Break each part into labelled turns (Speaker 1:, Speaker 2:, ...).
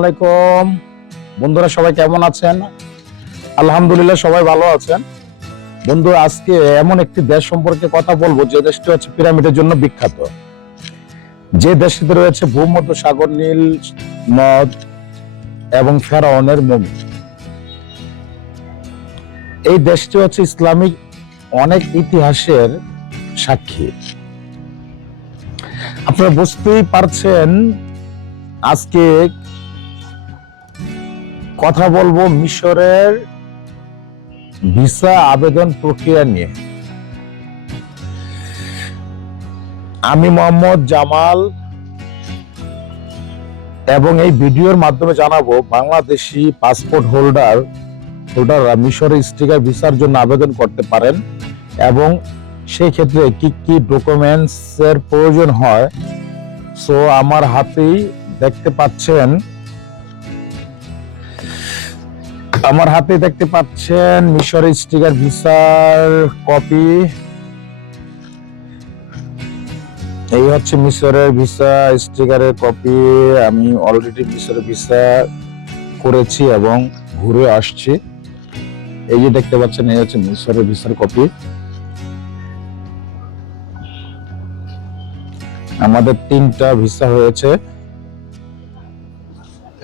Speaker 1: আলাইকুম। বন্ধুরা সবাই কেমন আছেন? আলহামদুলিল্লাহ সবাই ভালো আছেন। বন্ধু আজকে এমন একটি দেশ সম্পর্কে কথা বলব, যে দেশটি হচ্ছে পিরামিডের জন্য বিখ্যাত। যে দেশটিতে রয়েছে ভূমধ্য সাগর, নীল নদ এবং ফেরাউনের মমি। এই দেশটি হচ্ছে ইসলামিক অনেক ইতিহাসের সাক্ষী। আপনারা বুঝতেই পারছেন আজকে কথা বলব মিশরের ভিসা আবেদন প্রক্রিয়া নিয়ে। আমি মোহাম্মদ জামাল এবং এই ভিডিওর মাধ্যমে জানাব বাংলাদেশি পাসপোর্ট হোল্ডার, হোল্ডাররা মিশরের স্টিকার ভিসার জন্য আবেদন করতে পারেন এবং সেই ক্ষেত্রে কি কি ডকুমেন্টস এর প্রয়োজন হয়, সো আমার হাতেই দেখতে পাচ্ছেন আমার হাতে দেখতে পাচ্ছেন মিশরের স্টিকার ভিসার কপি। এই হচ্ছে মিশরের ভিসা স্টিকারের কপি। আমি অলরেডি মিশরের ভিসা করেছি এবং ঘুরে আসছি। এই যে দেখতে পাচ্ছেন, এই হচ্ছে মিশরের ভিসার কপি। আমাদের তিনটা ভিসা হয়েছে।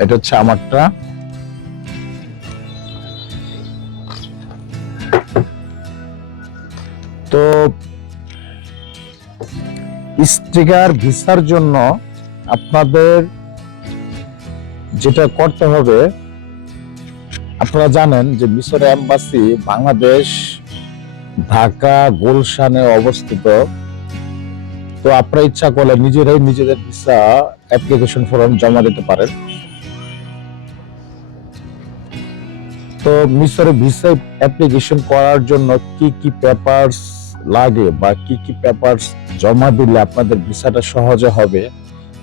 Speaker 1: এটা হচ্ছে আমারটা। তো স্টিকার ভিসার জন্য আপনাদের যেটা করতে হবে, আপনারা জানেন যে মিশর এম্বাসি বাংলাদেশ, ঢাকা, গুলশানে অবস্থিত। তো আপনারা ইচ্ছা করলে নিজেরাই নিজেদের ভিসা অ্যাপ্লিকেশন ফর্ম জমা দিতে পারেন। তো মিশরে ভিসা অ্যাপ্লিকেশন করার জন্য কি কি পেপারস লাগে বা কি কি পেপারস জমা দিলে আপনাদের ভিসাটা সহজে হবে,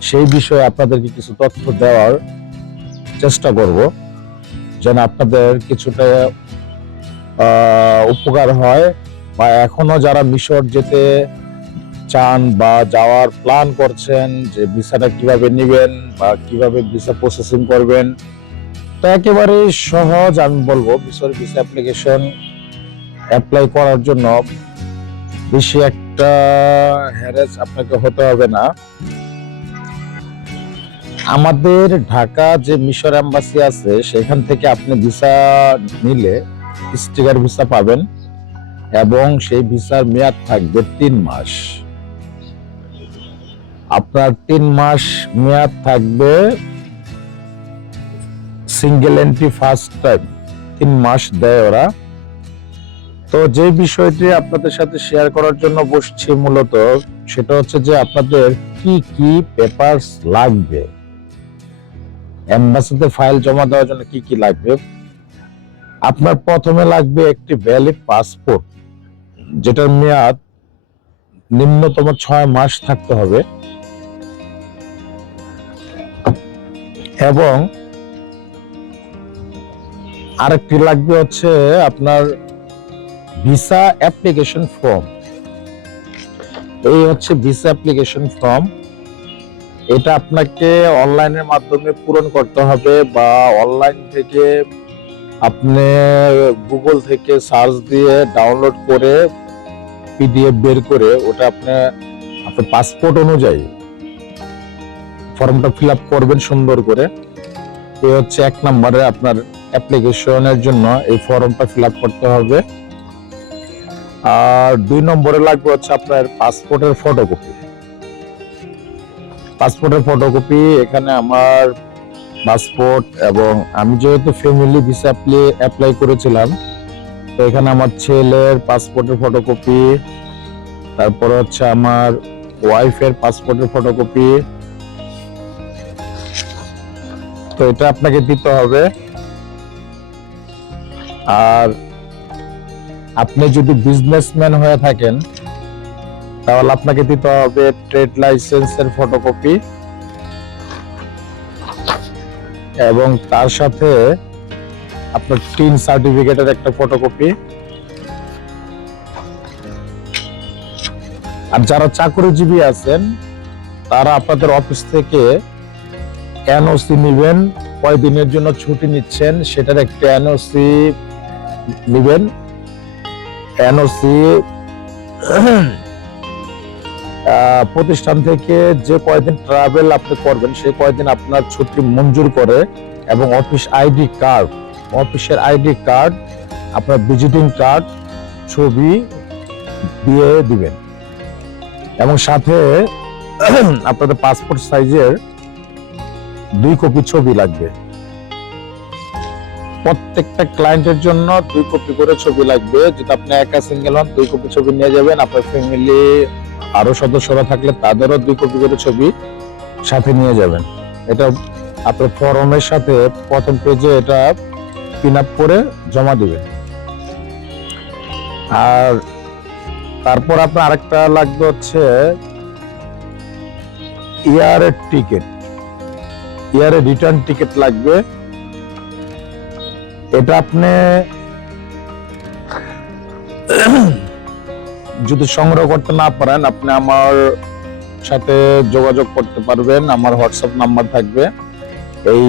Speaker 1: সেই বিষয়ে আপনাদেরকে কিছু তথ্য দেওয়ার চেষ্টা করব, যেন আপনাদের কিছুটা উপকার হয় বা এখনও যারা মিশর যেতে চান বা যাওয়ার প্ল্যান করছেন যে ভিসাটা কীভাবে নেবেন বা কীভাবে ভিসা প্রসেসিং করবেন, তো একেবারে সহজ আমি বলব, মিশর ভিসা অ্যাপ্লিকেশন অ্যাপ্লাই করার জন্য বেশি একটা হ্যারেস আপনাকে হতে হবে না। আমাদের ঢাকা যে মিশর এম্বাসি আছে, সেখান থেকে আপনি ভিসা নিলে স্টিকার ভিসা পাবেন এবং সেই ভিসার মেয়াদ থাকবে তিন মাস। আপনার তিন মাস মেয়াদ থাকবে সিঙ্গেল এন্ট্রি ফার্স্ট টাইম তিন মাস দেয় ওরা। তো যে বিষয়টি আপনাদের সাথে শেয়ার করার জন্য বসছি মূলত, সেটা হচ্ছে যে আপনাদের কি কি পেপারস লাগবে? এম্বাসিতে ফাইল জমা দেওয়ার জন্য কি কি লাগবে? আপনার প্রথমে লাগবে একটি ভ্যালিড পাসপোর্ট যেটার মেয়াদ নিম্নতম ছয় মাস থাকতে হবে। এবং আরেকটি লাগবে হচ্ছে আপনার ভিসা অ্যাপ্লিকেশন ফর্ম। এই হচ্ছে ভিসা অ্যাপ্লিকেশন ফর্ম। এটা আপনাকে অনলাইনের মাধ্যমে পূরণ করতে হবে বা অনলাইন থেকে আপনি গুগল থেকে সার্চ দিয়ে ডাউনলোড করে পিডিএফ বের করে ওটা আপনি আপনার পাসপোর্ট অনুযায়ী ফর্মটা ফিল আপ করবেন সুন্দর করে। এই হচ্ছে এক নম্বরে আপনার অ্যাপ্লিকেশনের জন্য এই ফর্মটা ফিল আপ করতে হবে। আর দুই নম্বরে লাগবে হচ্ছে আপনার পাসপোর্টের ফটোকপি পাসপোর্টের ফটোকপি এখানে আমার পাসপোর্ট এবং আমি যেহেতু ফ্যামিলি ভিসা অ্যাপ্লাই করেছিলাম, তো এখানে আমার ছেলের পাসপোর্টের ফটোকপি তারপরে হচ্ছে আমার ওয়াইফের পাসপোর্টের ফটোকপি তো এটা আপনাকে দিতে হবে। আর আপনি যদি বিজনেসম্যান হয়ে থাকেন, তাহলে আপনাকে দিতে হবে ট্রেড লাইসেন্সের ফটোকপি এবং তার সাথে আপনার টিন সার্টিফিকেটের একটা ফটোকপি আর যারা চাকরিজীবী আছেন, তারা আপনাদের অফিস থেকে এনওসি নিবেন, কয়দিনের জন্য ছুটি নিচ্ছেন, সেটার একটা এনওসি নিবেন। এনওসি প্রতিষ্ঠান থেকে যে কয়দিন ট্রাভেল আপনি করবেন, সেই কয়দিন আপনার ছুটি মঞ্জুর করে এবং অফিস আইডি কার্ড, অফিসের আইডি কার্ড, আপনার ভিজিটিং কার্ড ছবি দিয়ে দিবেন। এবং সাথে আপনাদের পাসপোর্ট সাইজের দুই কপি ছবি লাগবে। প্রত্যেকটা ক্লায়েন্টের জন্য দুই কপি করে ছবি লাগবে। যদি আপনি একা সিঙ্গেল হন, দুই কপি ছবি নিয়ে যাবেন। আপনার ফ্যামিলি আরও সদস্যরা থাকলে তাদেরও দুই কপি করে ছবি সাথে নিয়ে যাবেন। এটা আপনার ফর্মের সাথে প্রথম পেজে এটা পিন আপ করে জমা দিবেন। আর তারপর আপনার আরেকটা লাগবে হচ্ছে ইয়ারের টিকিট ইয়ারে রিটার্ন টিকিট লাগবে। এটা আপনি যদি সংগ্রহ করতে না পারেন, আপনি আমার সাথে যোগাযোগ করতে পারবেন। আমার হোয়াটসঅ্যাপ নাম্বার থাকবে। এই,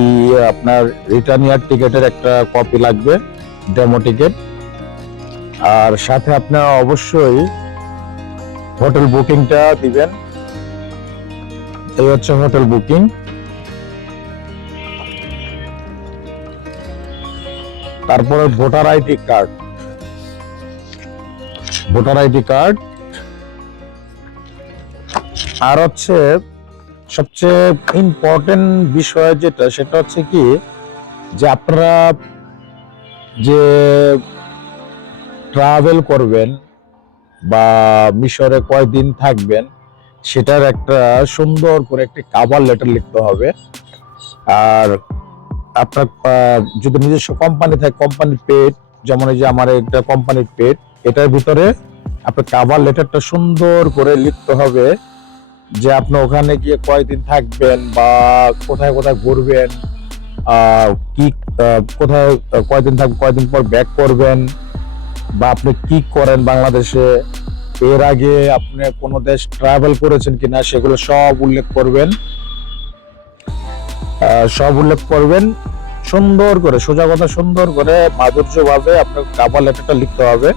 Speaker 1: আপনার রিটার্ন ইয়ার টিকেটের একটা কপি লাগবে ডেমো টিকিট আর সাথে আপনার অবশ্যই হোটেল বুকিংটা দিবেন। এই হচ্ছে হোটেল বুকিং তারপরে voter ID card. Voter ID card. আর হচ্ছে সবচেয়ে ইম্পর্টেন্ট বিষয় যেটা, সেটা হচ্ছে কি, যে আপনারা যে ট্রাভেল করবেন বা মিশরে কয়দিন থাকবেন, সেটার একটা সুন্দর করে একটি কাভার লেটার লিখতে হবে। আর আপনার যদি নিজস্ব কোম্পানি থাকে কোম্পানির পেড যেমন এই যে আমার একটা কোম্পানির পেড এটার ভিতরে আপনার কাভার লেটারটা সুন্দর করে লিখতে হবে যে আপনি ওখানে গিয়ে কয়দিন থাকবেন বা কোথায় কোথায় ঘুরবেন কি কোথায় কয়দিন থাকবেন কয়দিন পর ব্যাক করবেন বা আপনি কি করেন বাংলাদেশে, এর আগে আপনি কোনো দেশ ট্রাভেল করেছেন কিনা সেগুলো সব উল্লেখ করবেন। সব উল্লেখ করবেন। সুন্দর করে, সোজা কথা সুন্দর করে মাধুর্য ভাবে আপনার কাভার লেটারটা লিখতে হবে।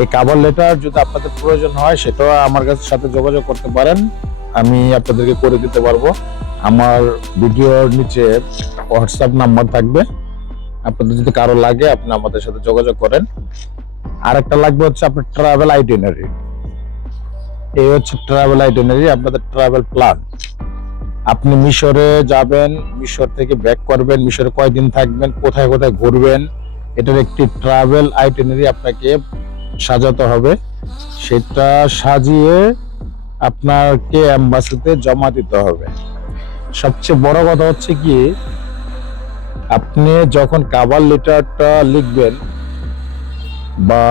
Speaker 1: এই কাভার লেটার যদি আপনাদের প্রয়োজন হয়, সেটাও আমার কাছে সাথে যোগাযোগ করতে পারেন। আমি আপনাদেরকে করে দিতে পারব। আমার ভিডিওর নিচে হোয়াটসঅ্যাপ নাম্বার থাকবে। আপনাদের যদি কারও লাগে, আপনি আমাদের সাথে যোগাযোগ করেন। আরেকটা লাগবে হচ্ছে আপনার ট্রাভেল আইটেনারি এই হচ্ছে ট্রাভেল আইটেনারি আপনাদের ট্রাভেল প্ল্যান আপনি মিশরে যাবেন, মিশর থেকে ব্যাক করবেন, মিশরে কয়দিন থাকবেন, কোথায় কোথায় ঘুরবেন, এটার একটি ট্রাভেল আইটেনারি আপনাকে সাজাতে হবে। সেটা সাজিয়ে আপনাকে অ্যাম্বাসিতে জমা দিতে হবে। সবচেয়ে বড় কথা হচ্ছে কি, আপনি যখন কাবার লেটারটা লিখবেন, বা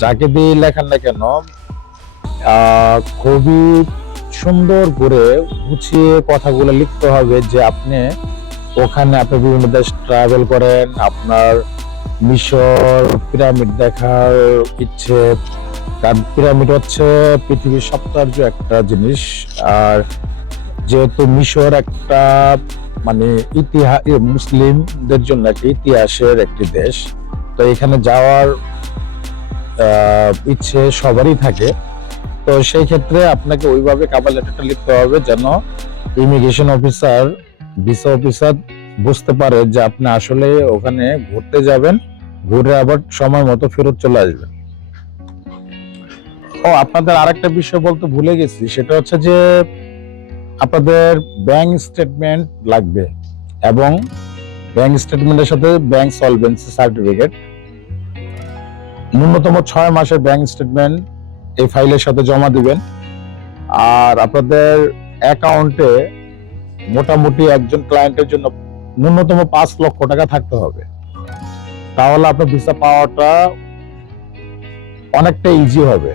Speaker 1: যাকে দিয়ে লেখান না কেন খুবই সুন্দর করে গুছিয়ে কথাগুলো লিখতে হবে যে আপনি ওখানে আপনি বিভিন্ন দেশ ট্রাভেল করেন, আপনার মিশর, পিরামিড দেখার ইচ্ছে। কারণ পিরামিড হচ্ছে পৃথিবীর সপ্তার্য একটা জিনিস। আর যেহেতু মিশর একটা মানে ইতিহাস মুসলিমদের জন্য একটা ইতিহাসের একটি দেশ, তো এখানে যাওয়ার ইচ্ছে সবারই থাকে। তো সেই ক্ষেত্রে আপনাকে ওইভাবে কাবার লেটারটা লিখতে হবে যেন ইমিগ্রেশন অফিসার ভিসা অফিসার বুঝতে পারে যে আপনি আসলে ওখানে ঘুরতে যাবেন, ঘুরে আবার সময় মতো ফেরত চলে আসবেন। ও, আপনাদের আরেকটা বিষয় বলতে ভুলে গেছি, সেটা হচ্ছে যে আপনাদের ব্যাংক স্টেটমেন্ট লাগবে এবং ব্যাংক স্টেটমেন্টের সাথে ব্যাংক সলভেন্সি সার্টিফিকেট ন্যূনতম ছয় মাসের ব্যাংক স্টেটমেন্ট এই ফাইলের সাথে জমা দিবেন। আর আপনাদের অ্যাকাউন্টে মোটামুটি একজন ক্লায়েন্টের জন্য ন্যূনতম পাঁচ লক্ষ টাকা থাকতে হবে। তাহলে আপনার ভিসা পাওয়াটা অনেকটা ইজি হবে।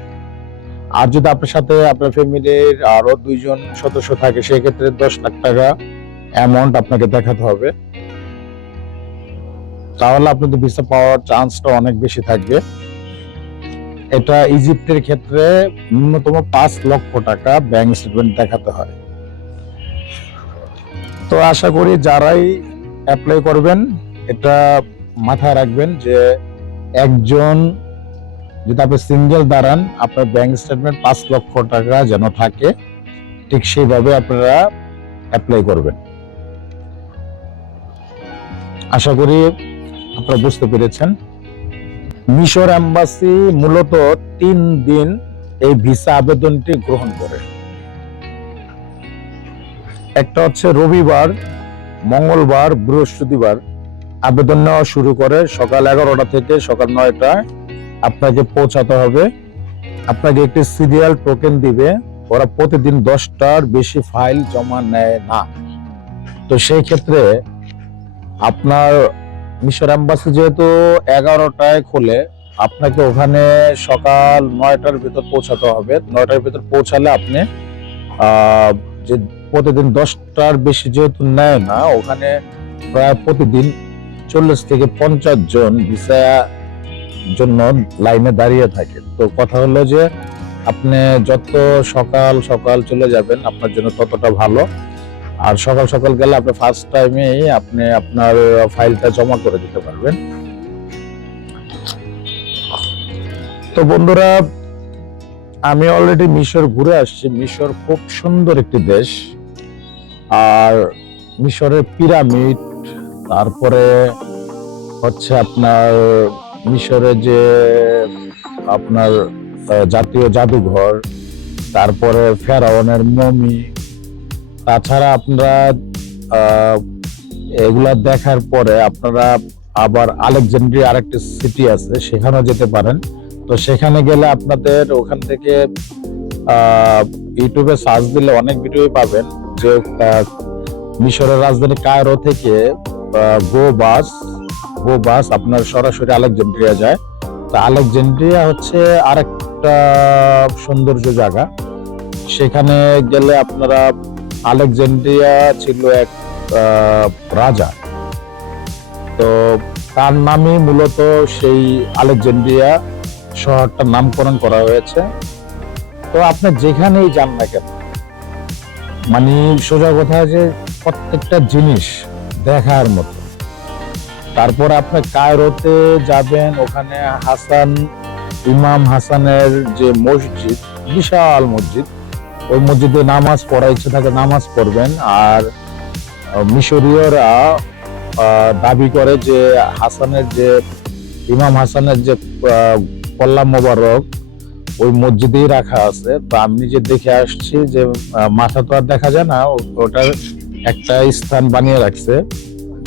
Speaker 1: আর যদি আপনার সাথে আপনার ফ্যামিলির আরও দুইজন সদস্য থাকে, সেক্ষেত্রে দশ লাখ টাকা অ্যামাউন্ট আপনাকে দেখাতে হবে। তাহলে আপনাদের ভিসা পাওয়ার চান্সটা অনেক বেশি থাকবে। এটা ইজিপ্টের ক্ষেত্রে ন্যূনতম পাঁচ লক্ষ টাকা ব্যাংক স্টেটমেন্ট দেখাতে হয়। তো আশা করি যারাই অ্যাপ্লাই করবেন, এটা মাথায় রাখবেন যে একজন যদি আপনি সিঙ্গেল দাঁড়ান, আপনার ব্যাংক স্টেটমেন্ট পাঁচ লক্ষ টাকা যেন থাকে, ঠিক সেইভাবে আপনারা অ্যাপ্লাই করবেন। আশা করি আপনারা বুঝতে পেরেছেন। মিশর এম্বাসি মূলত তিন দিন এই ভিসা আবেদনটি গ্রহণ করে। একটা হচ্ছে রবিবার, মঙ্গলবার, বৃহস্পতিবার আবেদন নেওয়া শুরু করে। সকাল এগারোটা থেকে সকাল নয়টা আপনাকে পৌঁছাতে হবে। আপনাকে একটি সিরিয়াল টোকেন দিবে। ওরা প্রতিদিন দশটার বেশি ফাইল জমা নেয় না। তো সেই ক্ষেত্রে আপনার মিশর অ্যাম্বাসি যেহেতু এগারোটায় খোলে, আপনাকে ওখানে সকাল নয়টার ভিতর পৌঁছাতে হবে। নয়টার ভিতর পৌঁছালে আপনি যে প্রতিদিন দশটার বেশি যেহেতু নেয় না, ওখানে প্রায় প্রতিদিন চল্লিশ থেকে পঞ্চাশ জন ভিসা জন্য লাইনে দাঁড়িয়ে থাকে। তো কথা হলো যে, আপনি যত সকাল সকাল চলে যাবেন, আপনার জন্য ততটা ভালো। আর সকাল সকাল গেলে আপনি ফার্স্ট টাইমেই আপনি আপনার ফাইলটা জমা করে দিতে পারবেন। তো বন্ধুরা, আমি অলরেডি মিশর ঘুরে আসছি। মিশর খুব সুন্দর একটি দেশ। আর মিশরের পিরামিড, তারপরে হচ্ছে আপনার মিশরে যে আপনার জাতীয় জাদুঘর, তারপরে ফেরাউনের মমি তাছাড়া আপনারা এগুলা দেখার পরে আপনারা আবার আলেকজান্ড্রিয়া আরেকটি সিটি আছে, সেখানেও যেতে পারেন। তো সেখানে গেলে আপনাদের ওখান থেকে ইউটিউবে সার্চ দিলে অনেক ভিডিও পাবেন যে মিশরের রাজধানী কায়রো থেকে গো বাস গো বাস আপনার সরাসরি আলেকজান্ড্রিয়া যায়। তো আলেকজান্ড্রিয়া হচ্ছে আরেকটা সৌন্দর্য জায়গা। সেখানে গেলে আপনারা আলেকজান্ড্রিয়া ছিল এক রাজা। তো তার নামে মূলত সেই আলেকজান্ড্রিয়া শহরটার নামকরণ করা হয়েছে। তো আপনি যেখানেই যান না কেন মানে সোজা কথা যে প্রত্যেকটা জিনিস দেখার মতো। তারপর আপনি কায়রোতে যাবেন, ওখানে হাসান, ইমাম হাসানের যে মসজিদ, বিশাল মসজিদ ওই মসজিদে নামাজ পড়া ইচ্ছে থাকে, নামাজ পড়বেন। আর মিশরীয়রা দাবি করে যে হাসানের যে, ইমাম হাসানের যে কল্লা মোবারক, ওই মসজিদেই রাখা আছে। তো আমি নিজে দেখে আসছি যে মাথা তো আর দেখা যায় না ওটার একটা স্থান বানিয়ে রাখছে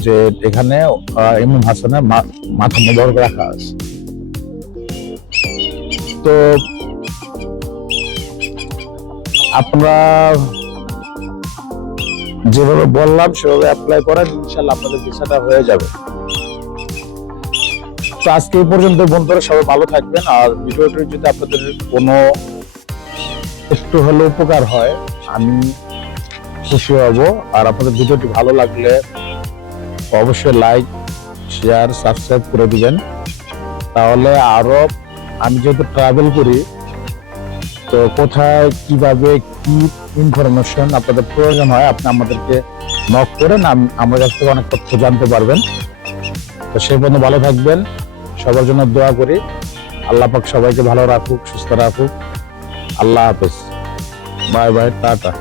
Speaker 1: যে এখানে ইমাম হাসানের মাথা মোবারক রাখা আছে। তো আপনারা যেভাবে বললাম, সেভাবে অ্যাপ্লাই করেন, ইনশাল্লাহ আপনাদের ভিসাটা হয়ে যাবে। তো আজকে এই পর্যন্ত বন্ধুরা সবাই ভালো থাকবেন। আর ভিডিওটি যদি আপনাদের কোনো একটু হলেও উপকার হয়, আমি খুশি হব। আর আপনাদের ভিডিওটি ভালো লাগলে অবশ্যই লাইক শেয়ার সাবস্ক্রাইব করে দিবেন। তাহলে আরও, আমি যেহেতু ট্রাভেল করি তো কোথায়, কীভাবে, কি ইনফরমেশন আপনাদের প্রয়োজন হয়, আপনি আমাদেরকে নক করেন আম- আমার কাছ থেকে অনেক তথ্য জানতে পারবেন। তো সেই পর্যন্ত ভালো থাকবেন, সবার জন্য দোয়া করি। আল্লাহ পাক সবাইকে ভালো রাখুক, সুস্থ রাখুক। আল্লাহ হাফেজ। Bye bye, tata.